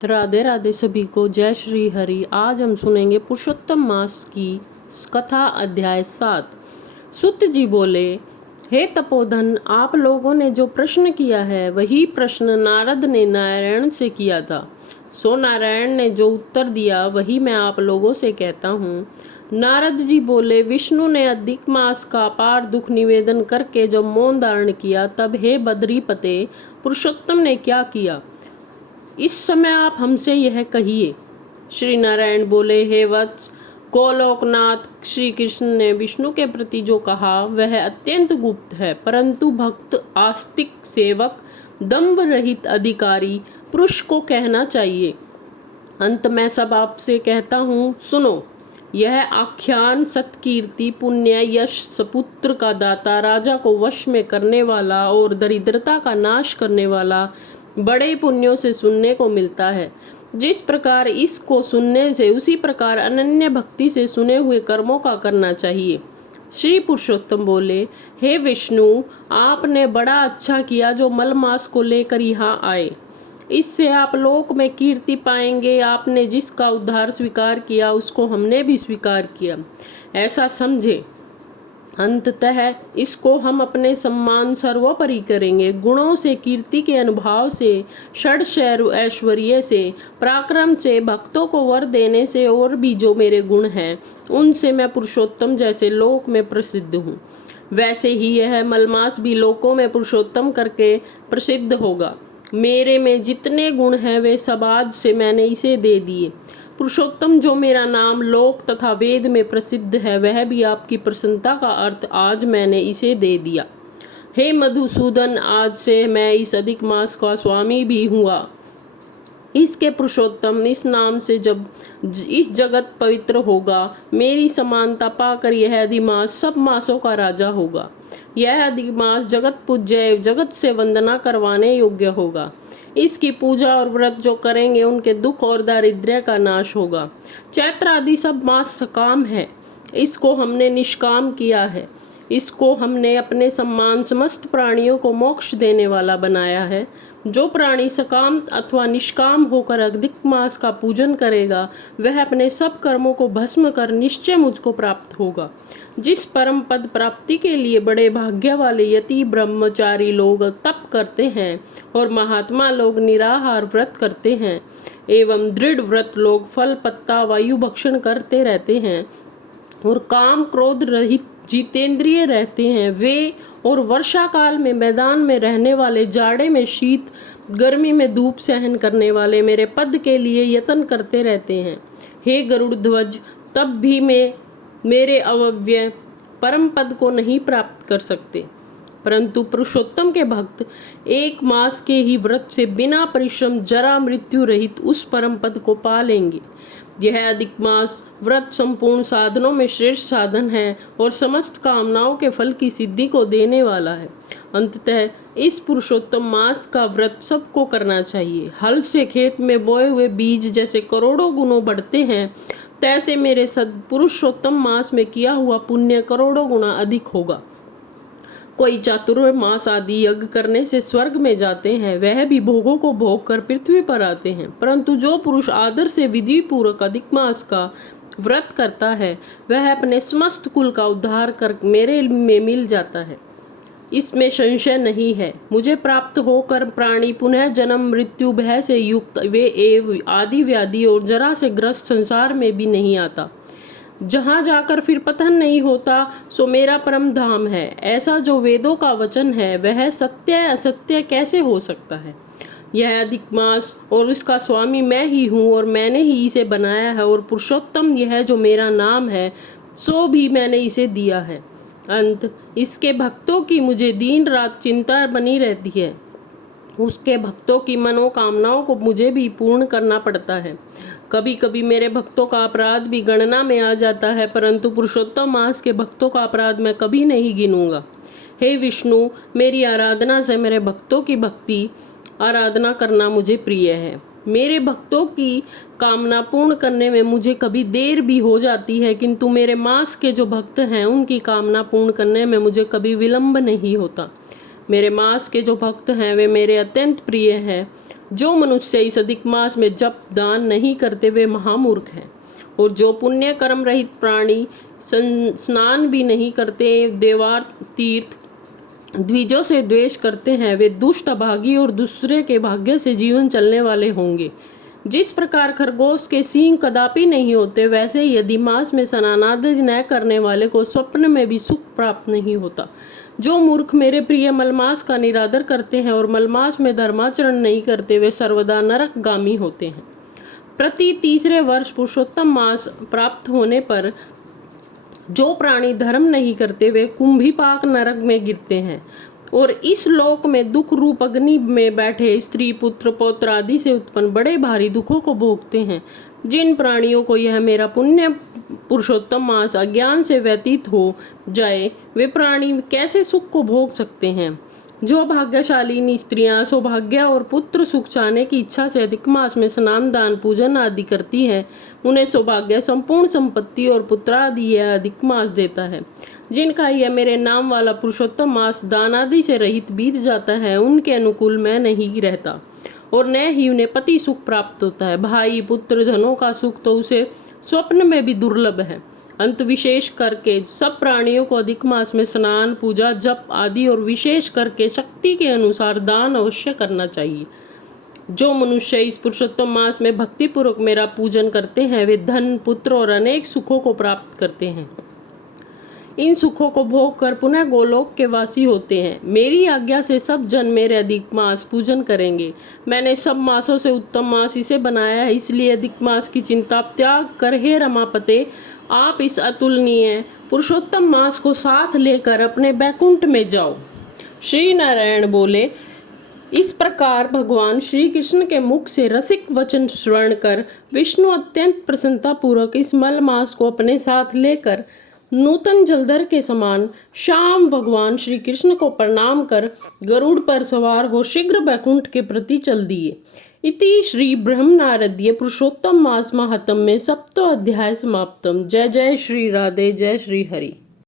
राधे राधे सभी को, जय श्री हरि। आज हम सुनेंगे पुरुषोत्तम मास की कथा, अध्याय 7। सुत जी बोले, हे तपोधन, आप लोगों ने जो प्रश्न किया है वही प्रश्न नारद ने नारायण से किया था। सो नारायण ने जो उत्तर दिया वही मैं आप लोगों से कहता हूँ। नारद जी बोले, विष्णु ने अधिक मास का अपार दुख निवेदन करके जब मौन धारण किया, तब हे बद्रीपते, पुरुषोत्तम ने क्या किया, इस समय आप हमसे यह कहिए। श्री नारायण बोले, हे वत्स, गोलोकनाथ श्री कृष्ण ने विष्णु के प्रति जो कहा वह अत्यंत गुप्त है, परंतु भक्त, आस्तिक, सेवक, दंभ रहित अधिकारी पुरुष को कहना चाहिए। अंत में सब आपसे कहता हूँ, सुनो। यह आख्यान सत्कीर्ति, पुण्य, यश, सपुत्र का दाता, राजा को वश में करने वाला और दरिद्रता का नाश करने वाला बड़े पुण्यों से सुनने को मिलता है। जिस प्रकार इसको सुनने से उसी प्रकार अनन्य भक्ति से सुने हुए कर्मों का करना चाहिए। श्री पुरुषोत्तम बोले, हे विष्णु, आपने बड़ा अच्छा किया जो मलमास को लेकर यहाँ आए। इससे आप लोक में कीर्ति पाएंगे। आपने जिसका उद्धार स्वीकार किया उसको हमने भी स्वीकार किया, ऐसा समझे। अंततः इसको हम अपने सम्मान सर्वोपरि करेंगे। गुणों से, कीर्ति के अनुभव से, षड ऐश्वर्य से, पराक्रम से, भक्तों को वर देने से और भी जो मेरे गुण हैं उनसे मैं पुरुषोत्तम जैसे लोक में प्रसिद्ध हूँ। वैसे ही यह मलमास भी लोकों में पुरुषोत्तम करके प्रसिद्ध होगा। मेरे में जितने गुण हैं वे सब आज से मैंने इसे दे दिए। पुरुषोत्तम जो मेरा नाम लोक तथा वेद में प्रसिद्ध है, वह भी आपकी प्रसन्नता का अर्थ आज मैंने इसे दे दिया। हे मधुसूदन, आज से मैं इस अधिक मास का स्वामी भी हुआ। इसके पुरुषोत्तम इस नाम से जब इस जगत पवित्र होगा, मेरी समानता पाकर यह अधिमास सब मासों का राजा होगा। यह अधिमास जगत पूज्य, जगत से वंदना करवाने योग्य होगा। इसकी पूजा और व्रत जो करेंगे उनके दुख और दारिद्र्य का नाश होगा। चैत्र आदि सब मास सकाम है, इसको हमने निष्काम किया है। इसको हमने अपने सम्मान समस्त प्राणियों को मोक्ष देने वाला बनाया है। जो प्राणी सकाम अथवा निष्काम होकर अधिक मास का पूजन करेगा, वह अपने सब कर्मों को भस्म कर निश्चय मुझको प्राप्त होगा। जिस परम पद प्राप्ति के लिए बड़े भाग्य वाले यति ब्रह्मचारी लोग तप करते हैं और महात्मा लोग निराहार व्रत करते हैं एवं दृढ़ व्रत लोग फल पत्ता वायु भक्षण करते रहते हैं और काम क्रोध रहित जितेंद्रिय रहते हैं, वे और वर्षा काल में मैदान में रहने वाले, जाड़े में शीत, गर्मी में धूप सहन करने वाले मेरे पद के लिए यत्न करते रहते हैं। हे गरुड़ ध्वज, तब भी मेरे अव्यय परम पद को नहीं प्राप्त कर सकते, परंतु पुरुषोत्तम के भक्त एक मास के ही व्रत से बिना परिश्रम जरा मृत्यु रहित उस परम पद को पा लेंगे। यह अधिक मास व्रत संपूर्ण साधनों में श्रेष्ठ साधन है और समस्त कामनाओं के फल की सिद्धि को देने वाला है। अंततः इस पुरुषोत्तम मास का व्रत सबको करना चाहिए। हल से खेत में बोए हुए बीज जैसे करोड़ों गुणों बढ़ते हैं, तैसे मेरे पुरुषोत्तम मास में किया हुआ पुण्य करोड़ों गुना अधिक होगा। कोई चातुर्मास आदि यज्ञ करने से स्वर्ग में जाते हैं, वह भी भोगों को भोग कर पृथ्वी पर आते हैं, परंतु जो पुरुष आदर से विधि पूर्वक अधिक मास का व्रत करता है, वह अपने समस्त कुल का उद्धार कर मेरे में मिल जाता है। इसमें संशय नहीं है। मुझे प्राप्त होकर प्राणी पुनः जन्म मृत्यु भय से युक्त वे एवं आदि व्याधि और जरा से ग्रस्त संसार में भी नहीं आता। जहाँ जाकर फिर पतन नहीं होता, सो मेरा परम धाम है। ऐसा जो वेदों का वचन है वह सत्य असत्य कैसे हो सकता है। यह अधिक मास और उसका स्वामी मैं ही हूँ और मैंने ही इसे बनाया है, और पुरुषोत्तम यह जो मेरा नाम है सो भी मैंने इसे दिया है। अंत इसके भक्तों की मुझे दिन रात चिंता बनी रहती है। उसके भक्तों की मनोकामनाओं को मुझे भी पूर्ण करना पड़ता है। कभी कभी मेरे भक्तों का अपराध भी गणना में आ जाता है, परंतु पुरुषोत्तम मास के भक्तों का अपराध मैं कभी नहीं गिनूंगा। हे विष्णु, मेरी आराधना से मेरे भक्तों की भक्ति आराधना करना मुझे प्रिय है। मेरे भक्तों की कामना पूर्ण करने में मुझे कभी देर भी हो जाती है, किंतु मेरे मास के जो भक्त हैं उनकी कामना पूर्ण करने में मुझे कभी विलंब नहीं होता। मेरे मास के जो भक्त हैं वे मेरे अत्यंत प्रिय हैं। जो मनुष्य इस अधिक मास में जप दान नहीं करते वे महामूर्ख हैं। और जो पुण्य कर्म रहित प्राणी स्नान भी नहीं करते, देवार तीर्थ द्विजों से द्वेष करते हैं, वे दुष्ट अभागी और दूसरे के भाग्य से जीवन चलने वाले होंगे। जिस प्रकार खरगोश के सींग कदापि नहीं होते, वैसे यदि मास में स्नान आदि न करने वाले को स्वप्न में भी सुख प्राप्त नहीं होता। जो मूर्ख मेरे प्रिय मलमास का निरादर करते हैं और मलमास में धर्माचरण नहीं करते, वे सर्वदा नरकगामी होते हैं। प्रति तीसरे वर्ष पुरुषोत्तम मास प्राप्त होने पर जो प्राणी धर्म नहीं करते वे कुंभीपाक नरक में गिरते हैं और इस लोक में दुख रूप अग्नि में बैठे स्त्री पुत्र पौत्र आदि से उत्पन्न बड़े भारी दुखों को भोगते हैं। जिन प्राणियों को यह मेरा पुण्य पुरुषोत्तम मास अज्ञान से व्यतीत हो जाए, वे प्राणी कैसे सुख को भोग सकते हैं। जो भाग्यशालिनी स्त्रियां सौभाग्य और पुत्र सुख चाहने की इच्छा से अधिक मास में स्नान दान पूजन आदि करती हैं, उन्हें सौभाग्य संपूर्ण संपत्ति और पुत्रादि यह अधिक मास देता है। जिनका यह मेरे नाम वाला पुरुषोत्तम मास दान आदि से रहित बीत जाता है, उनके अनुकूल मैं नहीं रहता और न ही उन्हें पति सुख प्राप्त होता है। भाई पुत्र धनों का सुख तो उसे स्वप्न में भी दुर्लभ है। अंत विशेष करके सब प्राणियों को अधिक मास में स्नान पूजा जप आदि और विशेष करके शक्ति के अनुसार दान अवश्य करना चाहिए। जो मनुष्य इस पुरुषोत्तम मास में भक्तिपूर्वक मेरा पूजन करते हैं, वे धन पुत्र और अनेक सुखों को प्राप्त करते हैं। इन सुखों को भोग कर पुनः गोलोक के वासी होते हैं। मेरी आज्ञा से सब जन मेरे अधिक मास पूजन करेंगे। मैंने सब मासों से उत्तम मास इसे बनाया है, इसलिए अधिक मास की चिंता त्याग कर हे रमापते आप इस अतुलनीय पुरुषोत्तम मास को साथ लेकर अपने बैकुंठ में जाओ। श्री नारायण बोले। इस प्रकार भगवान श्री कृष्ण के मुख से रसिक वचन श्रवण कर विष्णु अत्यंत प्रसन्नता पूर्वक इस मल मास को अपने साथ लेकर नूतन जलधर के समान शाम भगवान श्री कृष्ण को प्रणाम कर गरुड़ पर सवार हो शीघ्र बैकुंठ के प्रति चल दिए। इति श्री ब्रह्मनारदीय पुरुषोत्तम मास महात्म्य में सप्तो अध्याय समाप्तम। जय जय श्री राधे, जय श्री हरि।